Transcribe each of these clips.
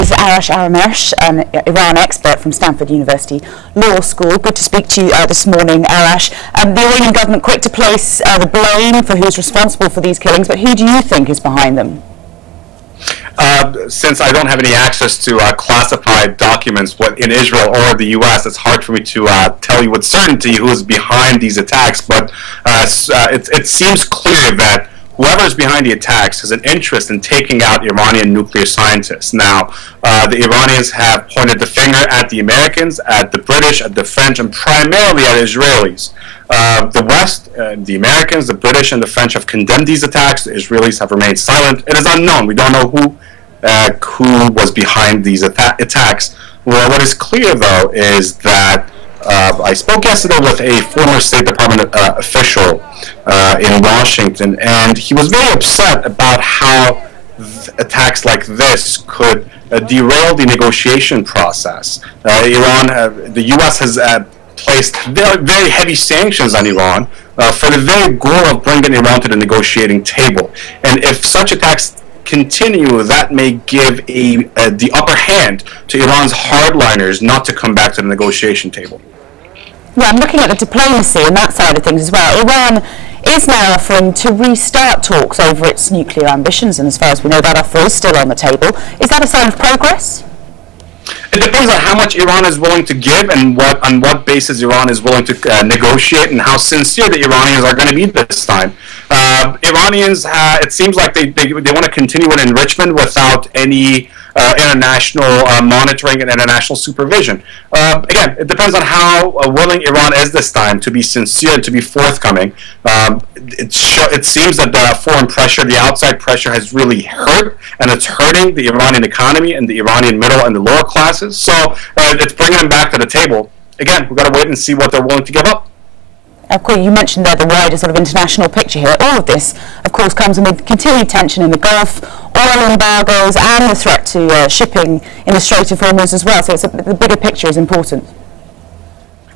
is Arash Aramesh, an Iran expert from Stanford University Law School. Good to speak to you this morning, Arash. The Iranian government quick to place the blame for who's responsible for these killings, but who do you think is behind them? Since I don't have any access to classified documents in Israel or the U.S., it's hard for me to tell you with certainty who is behind these attacks, but it seems clear that whoever is behind the attacks has an interest in taking out Iranian nuclear scientists. Now, the Iranians have pointed the finger at the Americans, at the British, at the French, and primarily at Israelis. The West, the Americans, the British, and the French have condemned these attacks. The Israelis have remained silent. It is unknown. We don't know who was behind these attacks. Well, what is clear, though, is that I spoke yesterday with a former State Department official in Washington, and he was very upset about how attacks like this could derail the negotiation process. The U.S. has placed very heavy sanctions on Iran for the very goal of bringing Iran to the negotiating table. And if such attacks continue, that may give the upper hand to Iran's hardliners not to come back to the negotiation table. Yeah, I'm looking at the diplomacy and that side of things as well. Iran is now offering to restart talks over its nuclear ambitions, and as far as we know, that offer is still on the table. Is that a sign of progress? It depends on how much Iran is willing to give and on what basis Iran is willing to negotiate, and how sincere the Iranians are going to be this time. Iranians, it seems like they want to continue with enrichment without any international monitoring and international supervision. Again, it depends on how willing Iran is this time to be sincere and to be forthcoming. It seems that the foreign pressure, the outside pressure, has really hurt, and it's hurting the Iranian economy and the Iranian middle and the lower classes. So it's bringing them back to the table. Again, we've got to wait and see what they're willing to give up. Of course, you mentioned there the wider sort of international picture here. All of this, of course, comes amid continued tension in the Gulf, oil embargoes, and the threat to shipping in the Strait of Hormuz as well. So the bigger picture is important.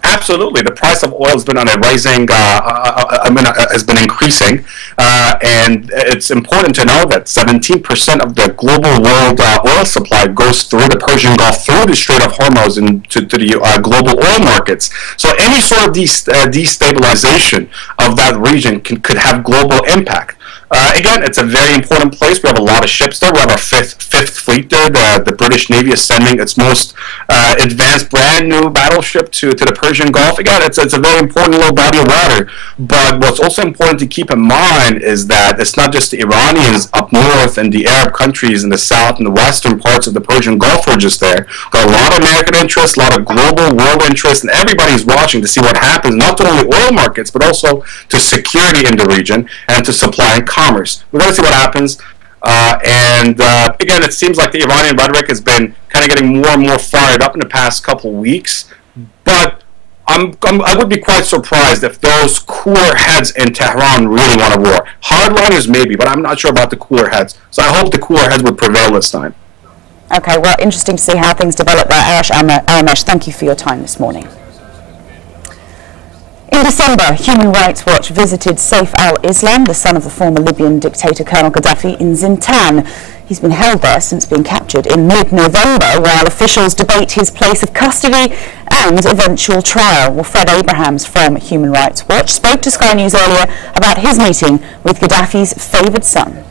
Absolutely, the price of oil has been on a rising, has been increasing, and it's important to know that 17% of the global world oil supply goes through the Persian Gulf, through the Strait of Hormuz, to the global oil markets. So any sort of destabilization of that region could have global impact. Again, it's a very important place. We have a lot of ships there. We have our fifth fleet there. The British Navy is sending its most advanced, brand new battleship to the Persian Gulf. Again, it's a very important little body of water. But what's also important to keep in mind is that it's not just the Iranians up north and the Arab countries in the south and the western parts of the Persian Gulf who are just there. Got a lot of American interest, a lot of global world interest, and everybody's watching to see what happens, not to only oil markets, but also to security in the region and to supply and commerce. We're going to see what happens. Again, it seems like the Iranian rhetoric has been kind of getting more and more fired up in the past couple weeks. But I would be quite surprised if those cooler heads in Tehran really want a war. Hardliners maybe, but I'm not sure about the cooler heads. So I hope the cooler heads would prevail this time. Okay, well, interesting to see how things develop there. Arash Aramesh, thank you for your time this morning. In December, Human Rights Watch visited Saif al-Islam, the son of the former Libyan dictator Colonel Gaddafi, in Zintan. He's been held there since being captured in mid-November, while officials debate his place of custody and eventual trial. Well, Fred Abrahams from Human Rights Watch spoke to Sky News earlier about his meeting with Gaddafi's favoured son.